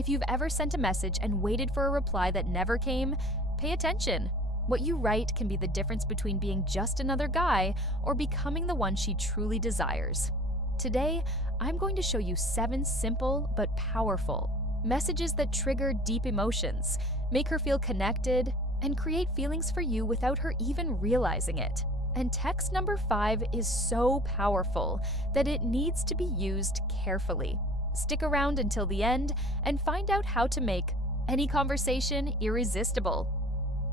If you've ever sent a message and waited for a reply that never came, pay attention. What you write can be the difference between being just another guy or becoming the one she truly desires. Today, I'm going to show you 7 simple but powerful messages that trigger deep emotions, make her feel connected, and create feelings for you without her even realizing it. And text number 5 is so powerful that it needs to be used carefully. Stick around until the end and find out how to make any conversation irresistible.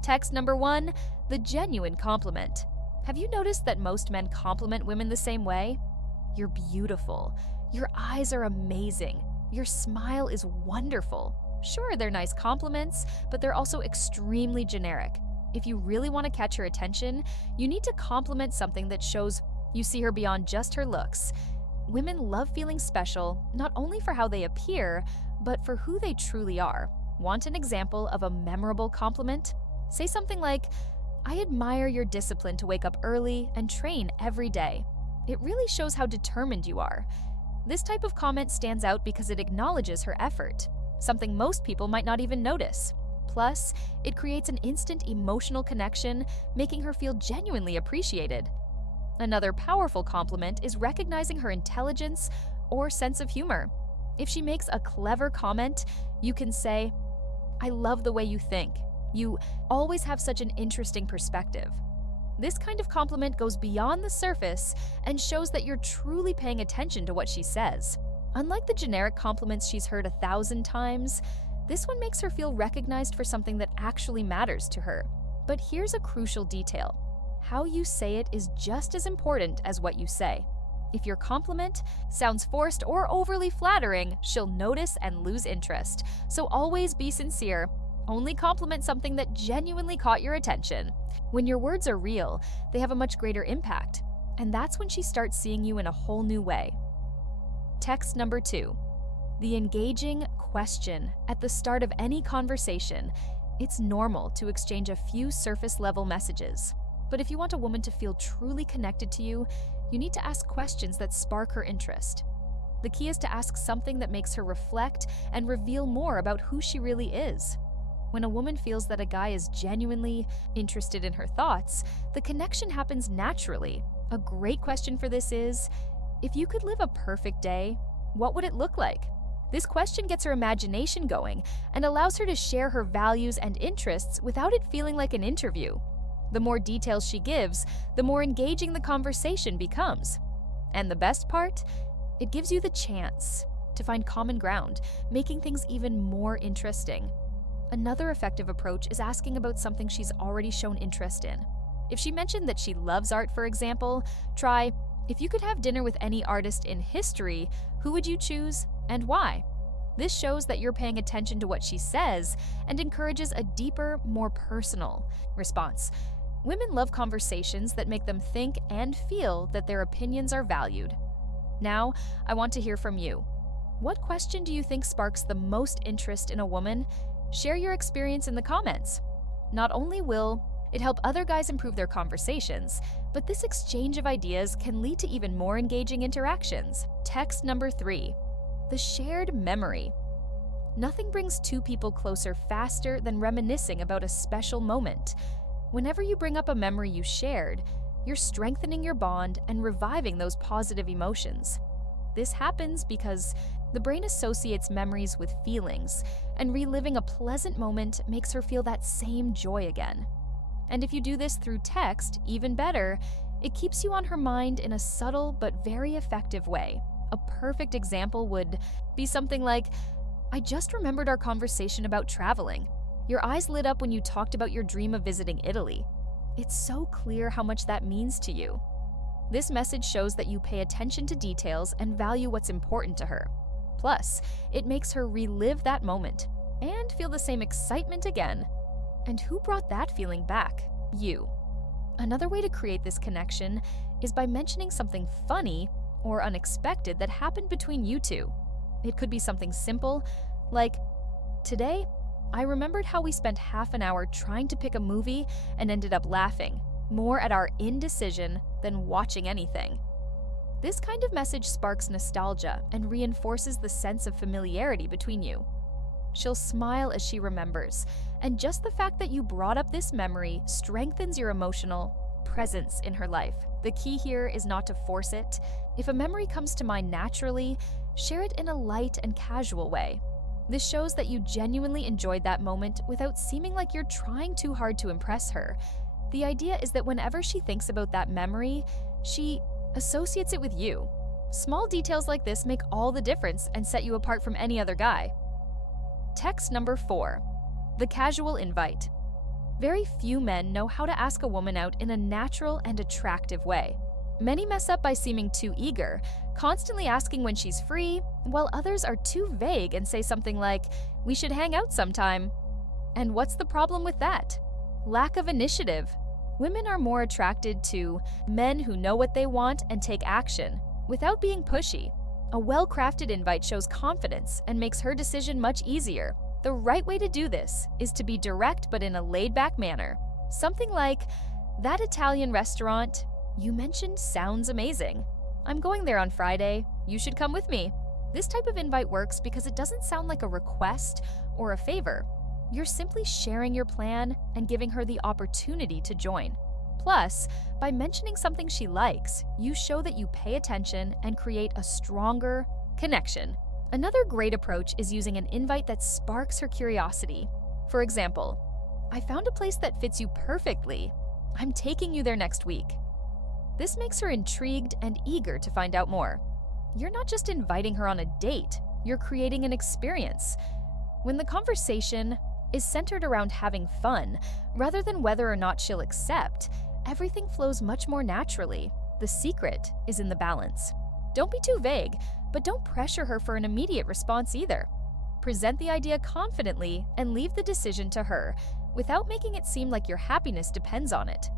Text number 1, the genuine compliment. Have you noticed that most men compliment women the same way? You're beautiful. Your eyes are amazing. Your smile is wonderful. Sure, they're nice compliments, but they're also extremely generic. If you really want to catch her attention, you need to compliment something that shows you see her beyond just her looks. Women love feeling special, not only for how they appear, but for who they truly are. Want an example of a memorable compliment? Say something like, "I admire your discipline to wake up early and train every day. It really shows how determined you are." This type of comment stands out because it acknowledges her effort, something most people might not even notice. Plus, it creates an instant emotional connection, making her feel genuinely appreciated. Another powerful compliment is recognizing her intelligence or sense of humor. If she makes a clever comment, you can say, "I love the way you think. You always have such an interesting perspective." This kind of compliment goes beyond the surface and shows that you're truly paying attention to what she says. Unlike the generic compliments she's heard 1,000 times, this one makes her feel recognized for something that actually matters to her. But here's a crucial detail. How you say it is just as important as what you say. If your compliment sounds forced or overly flattering, she'll notice and lose interest. So always be sincere. Only compliment something that genuinely caught your attention. When your words are real, they have a much greater impact. And that's when she starts seeing you in a whole new way. Text number 2. The engaging question. At the start of any conversation, it's normal to exchange a few surface-level messages. But if you want a woman to feel truly connected to you, you need to ask questions that spark her interest. The key is to ask something that makes her reflect and reveal more about who she really is. When a woman feels that a guy is genuinely interested in her thoughts, the connection happens naturally. A great question for this is, if you could live a perfect day, what would it look like? This question gets her imagination going and allows her to share her values and interests without it feeling like an interview. The more details she gives, the more engaging the conversation becomes. And the best part? It gives you the chance to find common ground, making things even more interesting. Another effective approach is asking about something she's already shown interest in. If she mentioned that she loves art, for example, try, "If you could have dinner with any artist in history, who would you choose and why?" This shows that you're paying attention to what she says and encourages a deeper, more personal response. Women love conversations that make them think and feel that their opinions are valued. Now, I want to hear from you. What question do you think sparks the most interest in a woman? Share your experience in the comments. Not only will it help other guys improve their conversations, but this exchange of ideas can lead to even more engaging interactions. Text number 3. The shared memory. Nothing brings two people closer faster than reminiscing about a special moment. Whenever you bring up a memory you shared, you're strengthening your bond and reviving those positive emotions. This happens because the brain associates memories with feelings, and reliving a pleasant moment makes her feel that same joy again. And if you do this through text, even better, it keeps you on her mind in a subtle but very effective way. A perfect example would be something like, "I just remembered our conversation about traveling. Your eyes lit up when you talked about your dream of visiting Italy. It's so clear how much that means to you." This message shows that you pay attention to details and value what's important to her. Plus, it makes her relive that moment and feel the same excitement again. And who brought that feeling back? You. Another way to create this connection is by mentioning something funny or unexpected that happened between you two. It could be something simple, like, "Today, I remembered how we spent half an hour trying to pick a movie and ended up laughing more at our indecision than watching anything." This kind of message sparks nostalgia and reinforces the sense of familiarity between you. She'll smile as she remembers, and just the fact that you brought up this memory strengthens your emotional presence in her life. The key here is not to force it. If a memory comes to mind naturally, share it in a light and casual way. This shows that you genuinely enjoyed that moment without seeming like you're trying too hard to impress her. The idea is that whenever she thinks about that memory, she associates it with you. Small details like this make all the difference and set you apart from any other guy. Text number 4. The casual invite. Very few men know how to ask a woman out in a natural and attractive way. Many mess up by seeming too eager, constantly asking when she's free, while others are too vague and say something like, "We should hang out sometime." And what's the problem with that? Lack of initiative. Women are more attracted to men who know what they want and take action, without being pushy. A well-crafted invite shows confidence and makes her decision much easier. The right way to do this is to be direct but in a laid-back manner. Something like, "That Italian restaurant you mentioned sounds amazing. I'm going there on Friday. You should come with me." This type of invite works because it doesn't sound like a request or a favor. You're simply sharing your plan and giving her the opportunity to join. Plus, by mentioning something she likes, you show that you pay attention and create a stronger connection. Another great approach is using an invite that sparks her curiosity. For example, "I found a place that fits you perfectly. I'm taking you there next week." This makes her intrigued and eager to find out more. You're not just inviting her on a date, you're creating an experience. When the conversation is centered around having fun, rather than whether or not she'll accept, everything flows much more naturally. The secret is in the balance. Don't be too vague, but don't pressure her for an immediate response either. Present the idea confidently and leave the decision to her, without making it seem like your happiness depends on it.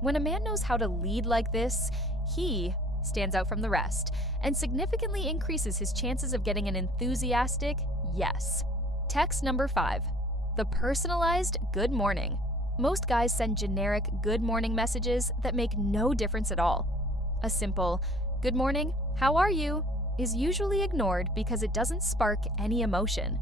When a man knows how to lead like this, he stands out from the rest and significantly increases his chances of getting an enthusiastic yes. Text number 5. The personalized good morning. Most guys send generic good morning messages that make no difference at all. A simple, "Good morning, how are you?" is usually ignored because it doesn't spark any emotion.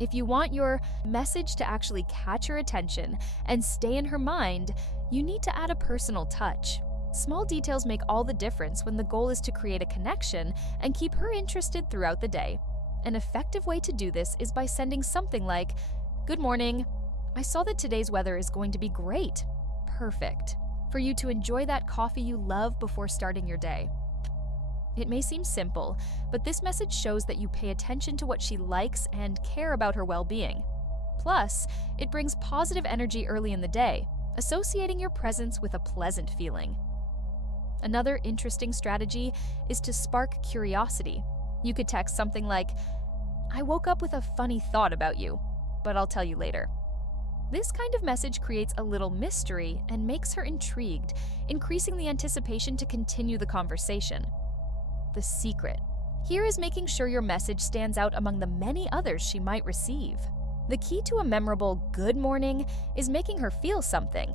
If you want your message to actually catch her attention and stay in her mind, you need to add a personal touch. Small details make all the difference when the goal is to create a connection and keep her interested throughout the day. An effective way to do this is by sending something like, "Good morning. I saw that today's weather is going to be great. Perfect. For you to enjoy that coffee you love before starting your day." It may seem simple, but this message shows that you pay attention to what she likes and care about her well-being. Plus, it brings positive energy early in the day, associating your presence with a pleasant feeling. Another interesting strategy is to spark curiosity. You could text something like, "I woke up with a funny thought about you, but I'll tell you later." This kind of message creates a little mystery and makes her intrigued, increasing the anticipation to continue the conversation. The secret here is making sure your message stands out among the many others she might receive. The key to a memorable good morning is making her feel something.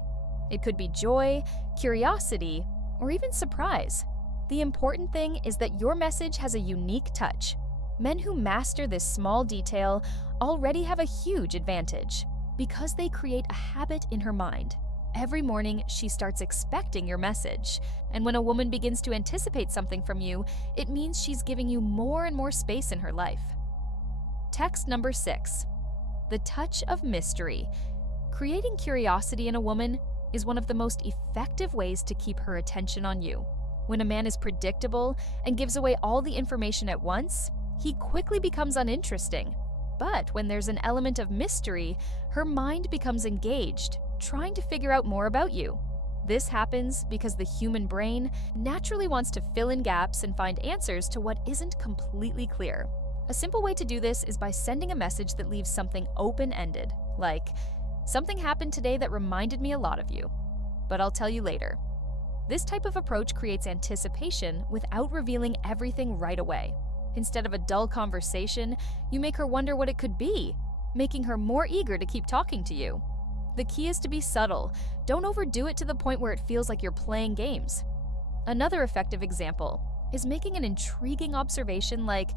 It could be joy, curiosity, or even surprise. The important thing is that your message has a unique touch. Men who master this small detail already have a huge advantage because they create a habit in her mind. Every morning, she starts expecting your message. And when a woman begins to anticipate something from you, it means she's giving you more and more space in her life. Text number 6. The touch of mystery. Creating curiosity in a woman is one of the most effective ways to keep her attention on you. When a man is predictable and gives away all the information at once, he quickly becomes uninteresting. But when there's an element of mystery, her mind becomes engaged, trying to figure out more about you. This happens because the human brain naturally wants to fill in gaps and find answers to what isn't completely clear. A simple way to do this is by sending a message that leaves something open-ended, like, "Something happened today that reminded me a lot of you, but I'll tell you later." This type of approach creates anticipation without revealing everything right away. Instead of a dull conversation, you make her wonder what it could be, making her more eager to keep talking to you. The key is to be subtle. Don't overdo it to the point where it feels like you're playing games. Another effective example is making an intriguing observation like,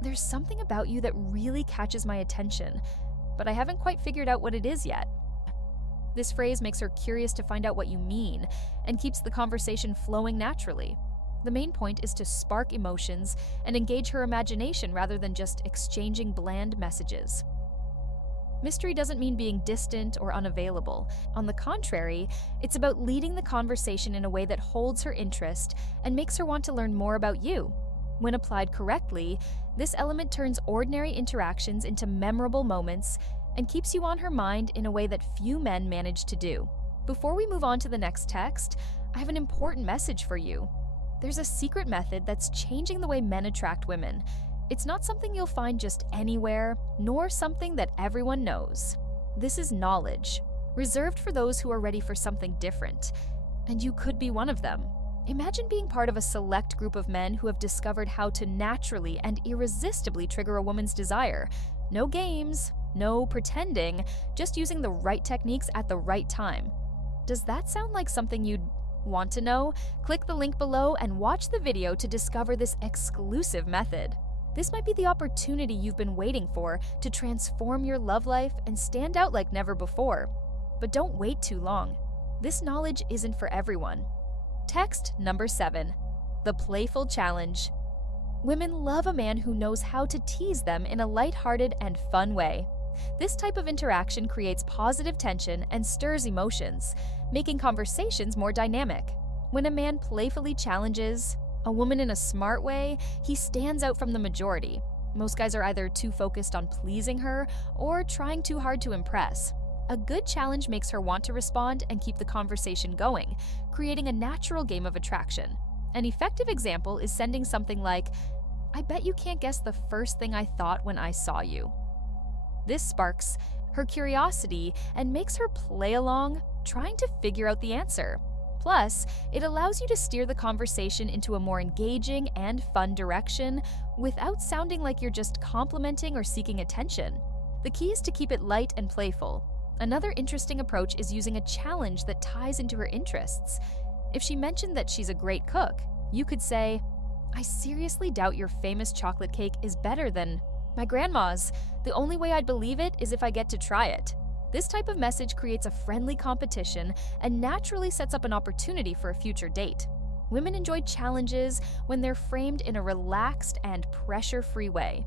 "There's something about you that really catches my attention, but I haven't quite figured out what it is yet." This phrase makes her curious to find out what you mean and keeps the conversation flowing naturally. The main point is to spark emotions and engage her imagination rather than just exchanging bland messages. Mystery doesn't mean being distant or unavailable. On the contrary, it's about leading the conversation in a way that holds her interest and makes her want to learn more about you. When applied correctly, this element turns ordinary interactions into memorable moments and keeps you on her mind in a way that few men manage to do. Before we move on to the next text, I have an important message for you. There's a secret method that's changing the way men attract women. It's not something you'll find just anywhere, nor something that everyone knows. This is knowledge, reserved for those who are ready for something different, and you could be one of them. Imagine being part of a select group of men who have discovered how to naturally and irresistibly trigger a woman's desire. No games, no pretending, just using the right techniques at the right time. Does that sound like something you'd want to know? Click the link below and watch the video to discover this exclusive method. This might be the opportunity you've been waiting for to transform your love life and stand out like never before. But don't wait too long. This knowledge isn't for everyone. Text number 7. The Playful Challenge. Women love a man who knows how to tease them in a lighthearted and fun way. This type of interaction creates positive tension and stirs emotions, making conversations more dynamic. When a man playfully challenges a woman in a smart way, he stands out from the majority. Most guys are either too focused on pleasing her or trying too hard to impress. A good challenge makes her want to respond and keep the conversation going, creating a natural game of attraction. An effective example is sending something like, "I bet you can't guess the first thing I thought when I saw you." This sparks her curiosity and makes her play along, trying to figure out the answer. Plus, it allows you to steer the conversation into a more engaging and fun direction without sounding like you're just complimenting or seeking attention. The key is to keep it light and playful. Another interesting approach is using a challenge that ties into her interests. If she mentioned that she's a great cook, you could say, "I seriously doubt your famous chocolate cake is better than my grandma's. The only way I'd believe it is if I get to try it." This type of message creates a friendly competition and naturally sets up an opportunity for a future date. Women enjoy challenges when they're framed in a relaxed and pressure-free way.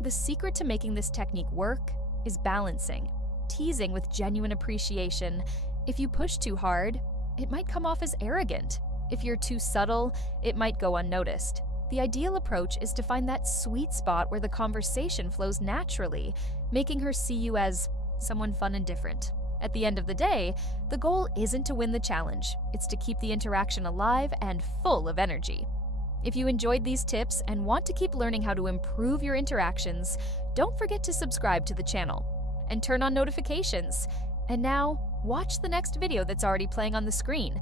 The secret to making this technique work is balancing, teasing with genuine appreciation. If you push too hard, it might come off as arrogant. If you're too subtle, it might go unnoticed. The ideal approach is to find that sweet spot where the conversation flows naturally, making her see you as someone fun and different. At the end of the day, the goal isn't to win the challenge, it's to keep the interaction alive and full of energy. If you enjoyed these tips and want to keep learning how to improve your interactions, don't forget to subscribe to the channel and turn on notifications. And now, watch the next video that's already playing on the screen.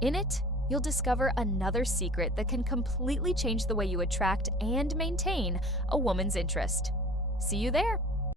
In it, you'll discover another secret that can completely change the way you attract and maintain a woman's interest. See you there!